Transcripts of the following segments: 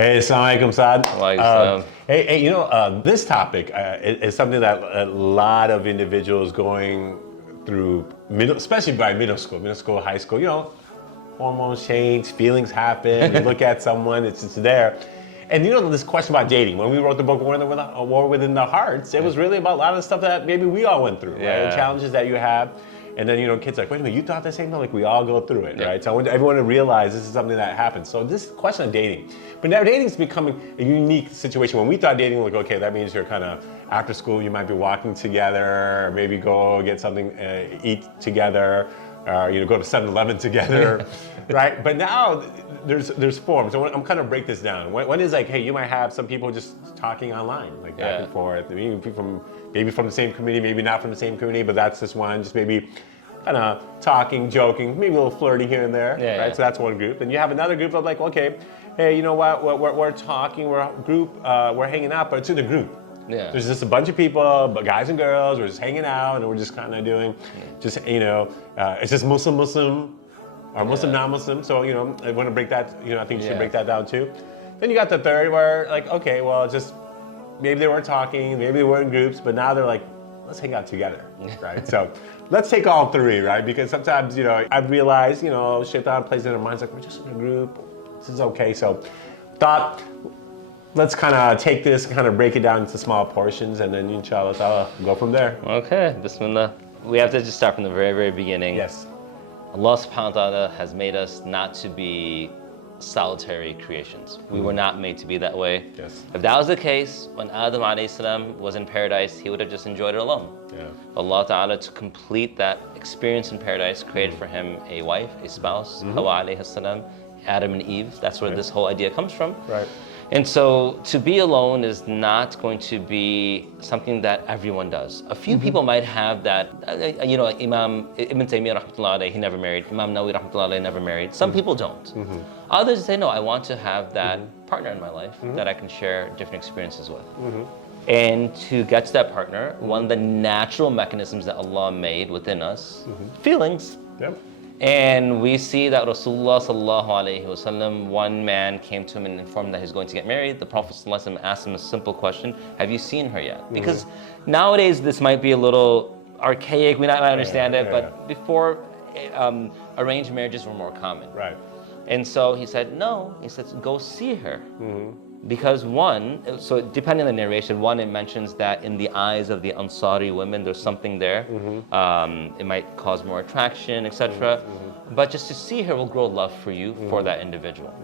Hey, assalamu alaikum, Saad. Walaikum Hey, this topic is something that a lot of individuals going through, especially by middle school, high school, hormones change, feelings happen, you look at someone, it's just there. And this question about dating, when we wrote the book War Within the Hearts, it was really about a lot of the stuff that maybe we all went through, right? The challenges that you have. And then, kids are like, wait a minute, you thought the same thing? Like, we all go through it, right? So I want everyone to realize this is something that happens. So this question of dating. But now dating is becoming a unique situation. When we thought dating, like, okay, that means you're kind of, after school, you might be walking together, or maybe go get something, eat together, or, go to 7-Eleven together, right? But now there's forms. So I'm kind of break this down. One is like, hey, you might have some people just talking online, like back and forth. Maybe from the same community, maybe not from the same community, but that's just one. Just maybe kind of talking, joking, maybe a little flirty here and there, right? Yeah. So that's one group. And you have another group of like, okay, hey, you know what? We're talking, we're a group, we're hanging out, but it's in a group. Yeah. There's just a bunch of people, guys and girls. We're just hanging out, and we're just kind of doing, it's just Muslim, or Muslim, non-Muslim. So I want to break that. I think you should break that down too. Then you got the third, where like, okay, well, just maybe they weren't talking, maybe they were in groups, but now they're like, let's hang out together, right? So let's take all three, right? Because sometimes, I've realized, shaytan plays in our minds like, we're just in a group, this is okay. So thought, let's kind of take this, kind of break it down into small portions, and then inshallah ta'ala, go from there. Okay, bismillah. We have to just start from the very, very beginning. Yes. Allah SWT has made us not to be solitary creations. We were not made to be that way. Yes. If that was the case, when Adam alayhi was in paradise, he would have just enjoyed it alone. Yeah. Allah Ta'ala, to complete that experience in paradise, created for him a wife, a spouse, Hawa alayhi salam, Adam and Eve. That's where this whole idea comes from. Right. And so to be alone is not going to be something that everyone does. A few people might have that, Imam Ibn Taymiyyah rahmatullah alayhi, he never married. Imam Nawawi rahmatullah alayhi, never married. Some people don't. Others say, no, I want to have that partner in my life that I can share different experiences with. And to get to that partner, one of the natural mechanisms that Allah made within us, feelings. Yep. And we see that Rasulullah SAW, one man came to him and informed him that he's going to get married. The Prophet ﷺ asked him a simple question: have you seen her yet? Because nowadays this might be a little archaic, we might not understand it, but before arranged marriages were more common. Right. And so he said, no, he said, go see her. Because so depending on the narration, it mentions that in the eyes of the Ansari women, there's something there. It might cause more attraction, etc. But just to see her will grow love for you, for that individual.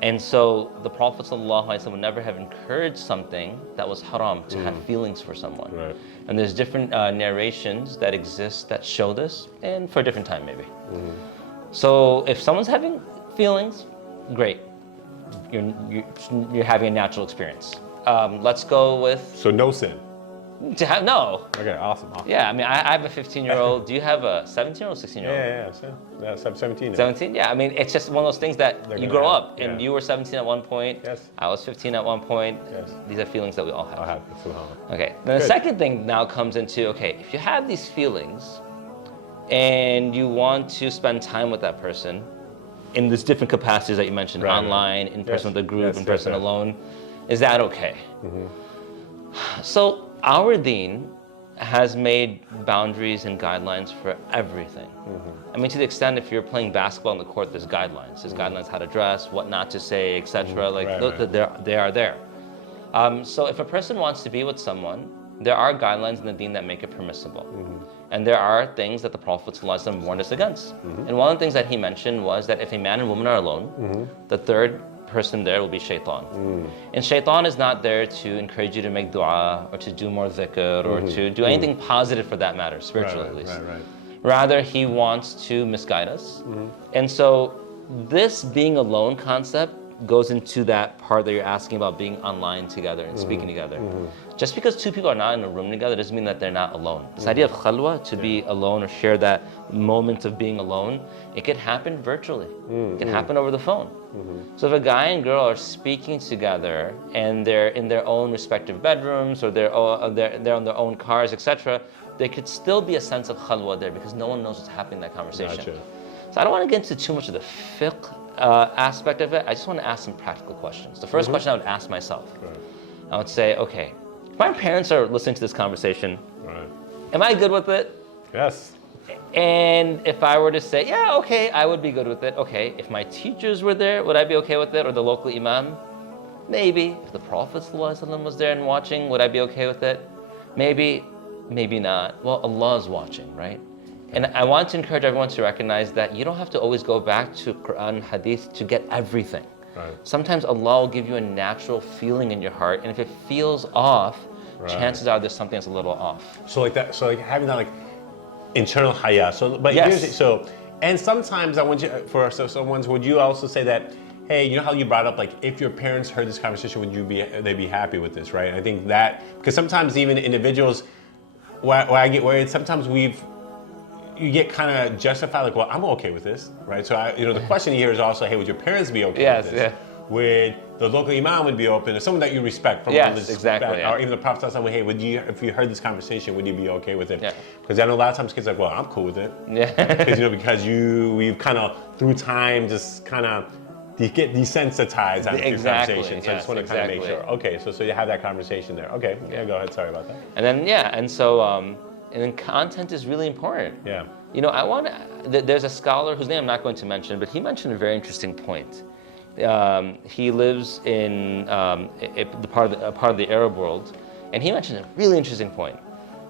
And so the Prophet ﷺ would never have encouraged something that was haram, to have feelings for someone. Right. And there's different narrations that exist that show this, and for a different time maybe. So if someone's having feelings, great. You're having a natural experience. Let's go with... So no sin? No. Okay, awesome. Yeah, I mean, I have a 15-year-old. Do you have a 17-year-old or 16-year-old? Yeah, 17. 17, yeah. I mean, it's just one of those things that you grow up, and you were 17 at one point. Yes. I was 15 at one point. Yes. These are feelings that we all have. I'll have it. Okay, then the second thing now comes into, okay, if you have these feelings, and you want to spend time with that person, in these different capacities that you mentioned, online, in person with a group, in person alone, is that okay? So our deen has made boundaries and guidelines for everything. I mean, to the extent if you're playing basketball on the court, there's guidelines. There's guidelines how to dress, what not to say, etc. They are there. So if a person wants to be with someone, there are guidelines in the deen that make it permissible. And there are things that the Prophet ﷺ warned us against. And one of the things that he mentioned was that if a man and woman are alone, the third person there will be shaytan. And shaytan is not there to encourage you to make dua, or to do more dhikr, or to do anything positive for that matter, spiritually at least. Rather, he wants to misguide us. And so this being alone concept goes into that part that you're asking about, being online together and speaking together. Just because two people are not in a room together doesn't mean that they're not alone. This idea of khalwa, to be alone or share that moment of being alone, it could happen virtually. It can happen over the phone. So if a guy and girl are speaking together and they're in their own respective bedrooms, or they're on their own cars, etc., there could still be a sense of khalwa there because no one knows what's happening in that conversation. Gotcha. So I don't want to get into too much of the fiqh aspect of it, I just want to ask some practical questions. The first question I would ask myself, I would say, okay, if my parents are listening to this conversation, am I good with it? Yes. And if I were to say, yeah, okay, I would be good with it. Okay, if my teachers were there, would I be okay with it? Or the local imam? Maybe. If the Prophet ﷺ was there and watching, would I be okay with it? Maybe, maybe not. Well, Allah is watching, right? And I want to encourage everyone to recognize that you don't have to always go back to Quran, Hadith to get everything. Right. Sometimes Allah will give you a natural feeling in your heart, and if it feels off, chances are there's something that's a little off. So like that. So like having that like internal haya. So, but Yes. And sometimes I want you someone's. Would you also say that? Hey, you know how you brought up like if your parents heard this conversation, would they be happy with this, right? And I think that because sometimes even individuals, where sometimes you get kind of justified like, well, I'm okay with this, right? So the question here is also, hey, would your parents be okay with this? Yeah. Would the local imam would be open, or someone that you respect from exactly, or even the Prophet ﷺ, hey, if you heard this conversation, would you be okay with it? Yeah. Because I know a lot of times kids are like, well, I'm cool with it. Yeah. because we've kind of through time just kind of get desensitized out of your conversation. So I just want to kind of make sure. Okay, so you have that conversation there. Okay, yeah, go ahead. Sorry about that. And then and then content is really important. Yeah. There's a scholar whose name I'm not going to mention, but he mentioned a very interesting point. He lives in a part of the Arab world, and he mentioned a really interesting point.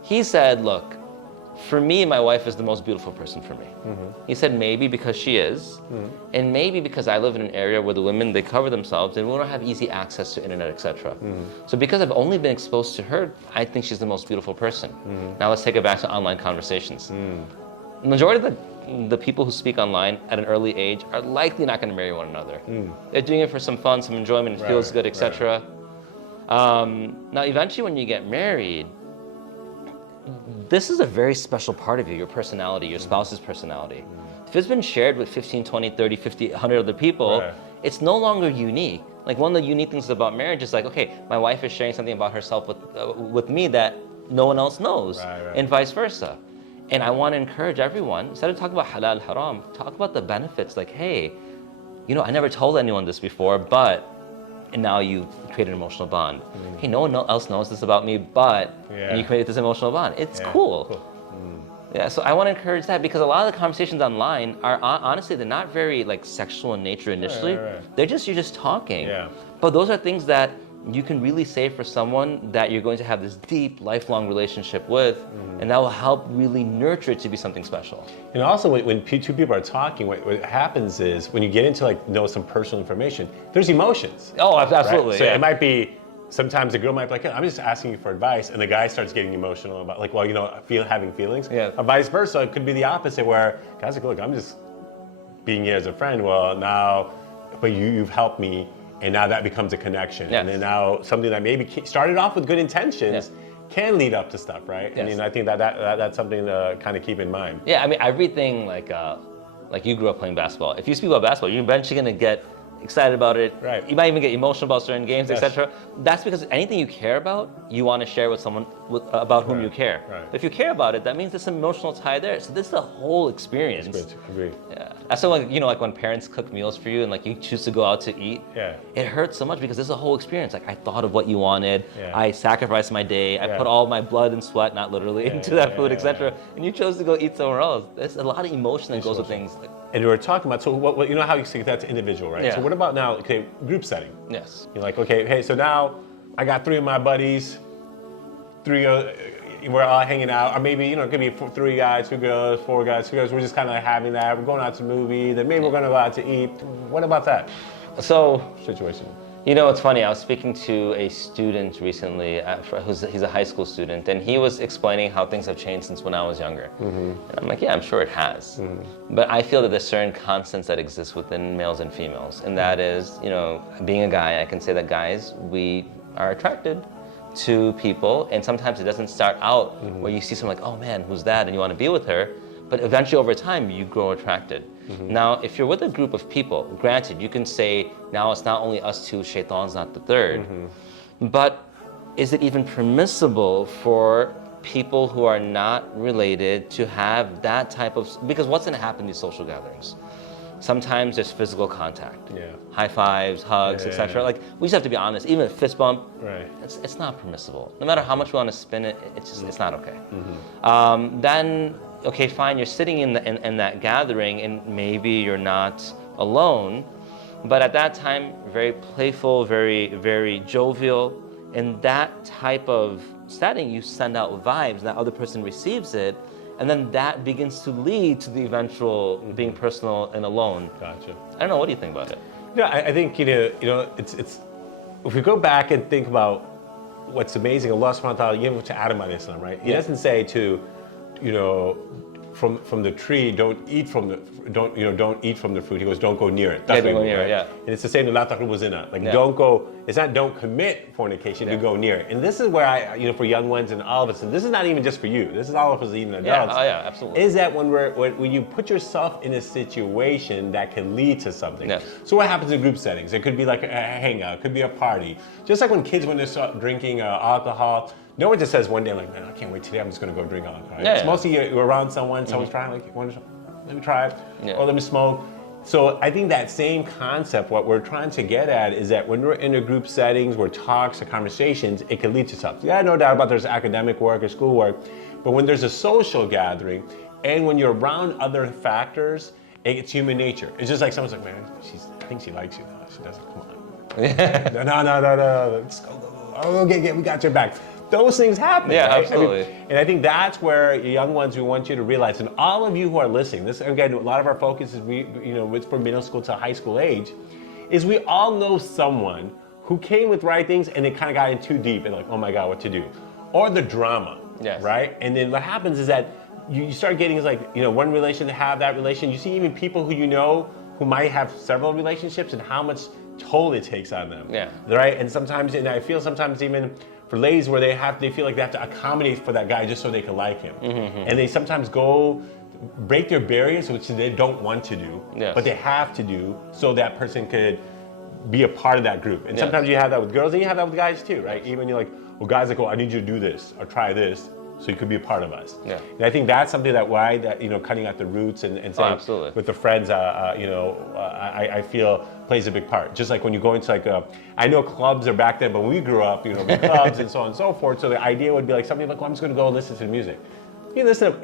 He said, look, for me, my wife is the most beautiful person for me. He said maybe because she is, and maybe because I live in an area where the women, they cover themselves and we don't have easy access to internet, etc. So because I've only been exposed to her, I think she's the most beautiful person. Now let's take it back to online conversations. The majority of the people who speak online at an early age are likely not going to marry one another. They're doing it for some fun, some enjoyment, it feels good, etc. Now eventually when you get married, this is a very special part of you, your personality, your spouse's personality. If it's been shared with 15, 20, 30, 50, 100 other people, it's no longer unique. Like one of the unique things about marriage is like, okay, my wife is sharing something about herself with me that no one else knows, and vice versa. And I want to encourage everyone, instead of talking about halal, haram, talk about the benefits. Like, hey, I never told anyone this before, and now you create an emotional bond. Hey, no one else knows this about me, and you created this emotional bond. It's cool. Yeah, so I want to encourage that because a lot of the conversations online are honestly, they're not very like sexual in nature initially. You're just talking. But those are things that you can really say for someone that you're going to have this deep, lifelong relationship with, and that will help really nurture it to be something special. And also, when two people are talking, what happens is when you get into some personal information, there's emotions. Oh, absolutely. Right? So it might be, sometimes the girl might be like, I'm just asking you for advice, and the guy starts getting emotional about having feelings. Or vice versa, it could be the opposite where guys are like, look, I'm just being here as a friend. Well, now, but you've helped me. And now that becomes a connection. And then now something that maybe started off with good intentions can lead up to stuff, right? I mean, I think that's something to kind of keep in mind. Yeah, I mean, everything like you grew up playing basketball. If you speak about basketball, you're eventually going to get excited about it. Right. You might even get emotional about certain games, etc. That's because anything you care about, you want to share with someone about whom you care. But if you care about it, that means there's some emotional tie there. So this is a whole experience. Agree. Yeah. That's like when parents cook meals for you and like you choose to go out to eat. It hurts so much because this is a whole experience. Like I thought of what you wanted. I sacrificed my day. I put all my blood and sweat, not literally, into that food, etc. And you chose to go eat somewhere else. There's a lot of emotion that goes with things. And we were talking about, so what how you say that's individual, right? So what about now, group setting? Yes. You're like, okay, hey, so now I got 3 of my buddies, we're all hanging out, or maybe, it could be 3 guys, 2 girls, 4 guys, 2 girls, we're just kind of having that, we're going out to a movie, then maybe we're going to go out to eat. What about that situation? It's funny, I was speaking to a student recently, he's a high school student, and he was explaining how things have changed since when I was younger. And I'm like, yeah, I'm sure it has. But I feel that there's certain constants that exist within males and females, and that is, being a guy, I can say that guys, we are attracted to people, and sometimes it doesn't start out where you see someone like, oh man, who's that, and you want to be with her, but eventually over time, you grow attracted. Now, if you're with a group of people, granted, you can say, now it's not only us two, shaytan's not the third, but is it even permissible for people who are not related to have that type of, because what's going to happen in these social gatherings? Sometimes there's physical contact. Yeah. High fives, hugs, etc. Like, we just have to be honest. Even a fist bump, Right. it's not permissible. No matter how much we want to spin it, it's not okay. Then, okay, fine, you're sitting in that gathering and maybe you're not alone, but at that time, very playful, very, very jovial. In that type of setting, you send out vibes, that other person receives it, and then that begins to lead to the eventual being personal and alone. Gotcha. I don't know, what do you think about it? Yeah, I think it's if we go back and think about what's amazing, Allah SWT gave it to Adam alayhi salam, right? He doesn't say to, from the tree, don't eat from the fruit. He goes, don't go near it. Don't go near it, yeah. And it's the same in La taqrabu zina. Like, don't go. It's not don't commit fornication, to go near it. And this is where for young ones and all of us, and this is not even just for you. This is all of us, even adults. Yeah, absolutely. Is that when you put yourself in a situation that can lead to something. Yes. So what happens in group settings? It could be like a hangout. It could be a party. Just like when they start drinking alcohol. No one just says one day, like, man, I can't wait today, I'm just going to go drink alcohol. It's mostly you're around someone's trying, like, let me try it, or let me smoke. So I think that same concept, what we're trying to get at is that when we're in a group settings where talks or conversations, it can lead to something. Yeah, no doubt about there's academic work or schoolwork, but when there's a social gathering and when you're around other factors, it's human nature. It's just like someone's like, man, I think she likes you. No, she doesn't, come on. No, let's go. Oh, okay, we got your back. Those things happen. Yeah, right? absolutely. And I think that's where young ones, we want you to realize, and all of you who are listening, this again, a lot of our focus is it's from middle school to high school age, is we all know someone who came with right things and they kind of got in too deep and like, oh my God, what to do, or the drama, right? And then what happens is that you start getting one relation to have that relation. You see even people who might have several relationships and how much toll it takes on them. Yeah. Right. And I feel sometimes even for ladies where they feel like they have to accommodate for that guy just so they can like him. And they sometimes break their barriers, which they don't want to do, but they have to do so that person could be a part of that group. And sometimes you have that with girls and you have that with guys too, right? Even you're like, well, guys are like, oh, I need you to do this or try this so you could be a part of us. Yeah. And I think that's something cutting out the roots and saying with the friends, I feel plays a big part. Just like when you go into I know clubs are back then, but when we grew up, big clubs and so on and so forth. So the idea would be like something like, well, I'm just going to go listen to the music. You listen,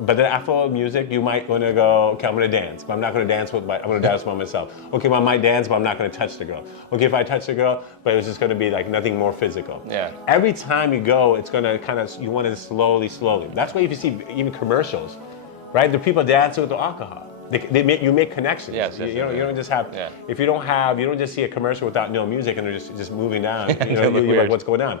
but then after music, you might want to go, okay, I'm going to dance, but I'm not going to dance I'm going to dance by myself. Okay, well, I might dance, but I'm not going to touch the girl. Okay, if I touch the girl, but it was just going to be like nothing more physical. Yeah. Every time you go, it's going to you want it slowly. That's why if you see even commercials, right? The people dancing with the alcohol. You make connections. Yes, you don't just have. Yeah. If you don't just see a commercial without no music and they're just moving down. You're like, what's going on?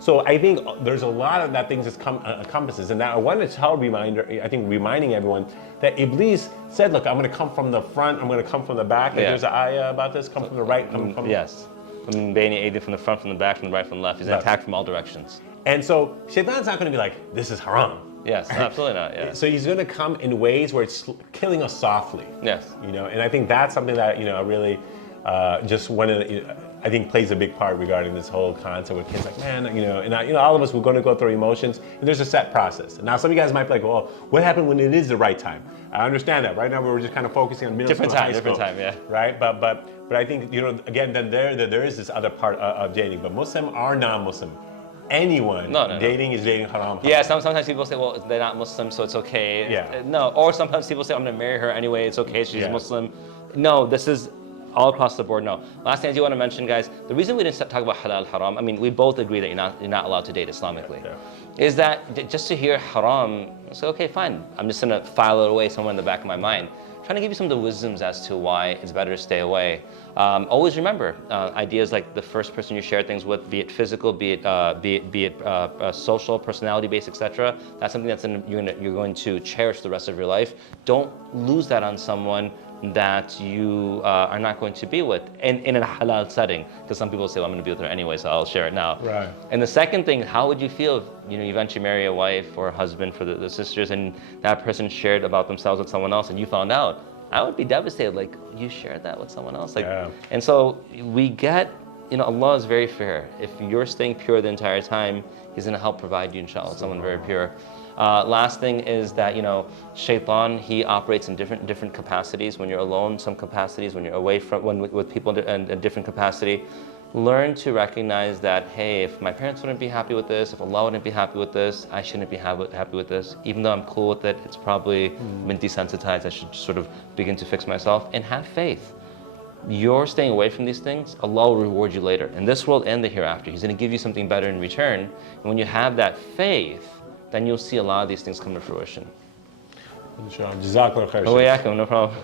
So I think there's a lot of that things that encompasses, and I want to reminding everyone that Iblis said, look, I'm going to come from the front, I'm going to come from the back. There's an ayah about this, come from the right, come from yes. From the front, from the back, from the right, from the left. He's attacked from all directions. And so shaitan's not going to be like, this is haram. Yes, absolutely not. Yeah. So he's going to come in ways where it's killing us softly. Yes. And I think that's something that really just I think plays a big part regarding this whole concept with kids. Like, man, all of us, we're going to go through emotions, and there's a set process. And now some of you guys might be like, well, what happened when it is the right time? I understand that. Right now we're just kind of focusing on middle school, high school. Different time, yeah. Right, but I think again, then there is this other part of dating. But Muslim or non-Muslim, anyone dating is dating haram. Yeah, sometimes people say, well, they're not Muslim, so it's okay. Yeah. No, or sometimes people say, I'm going to marry her anyway, it's okay, she's Muslim. No, this is all across the board, no. Last thing I do want to mention, guys, the reason we didn't talk about halal, haram, I mean, we both agree that you're not allowed to date Islamically, is that just to hear haram, say, okay, fine, I'm just going to file it away somewhere in the back of my mind. Trying to give you some of the wisdoms as to why it's better to stay away. Always remember ideas like the first person you share things with, be it physical, be it social, personality-based, etc. That's something that's you're going to cherish the rest of your life. Don't lose that on someone that you are not going to be with in a halal setting, because some people say, well, I'm going to be with her anyway, so I'll share it now. Right. And the second thing, how would you feel if you eventually marry a wife or a husband for the sisters, and that person shared about themselves with someone else and you found out? I would be devastated, like, you shared that with someone else. And so we get, Allah is very fair. If you're staying pure the entire time, He's going to help provide you, inshallah, someone very pure. Last thing is that, shaytan, he operates in different capacities. When you're alone, some capacities. When you're away from, with people in a different capacity. Learn to recognize that, hey, if my parents wouldn't be happy with this, if Allah wouldn't be happy with this, I shouldn't be happy with this. Even though I'm cool with it, it's probably been desensitized. I should sort of begin to fix myself and have faith. You're staying away from these things, Allah will reward you later, in this world and the hereafter. He's going to give you something better in return. And when you have that faith, then you'll see a lot of these things come to fruition. Inshallah. Jazakallah khair. Oh, yeah, no problem.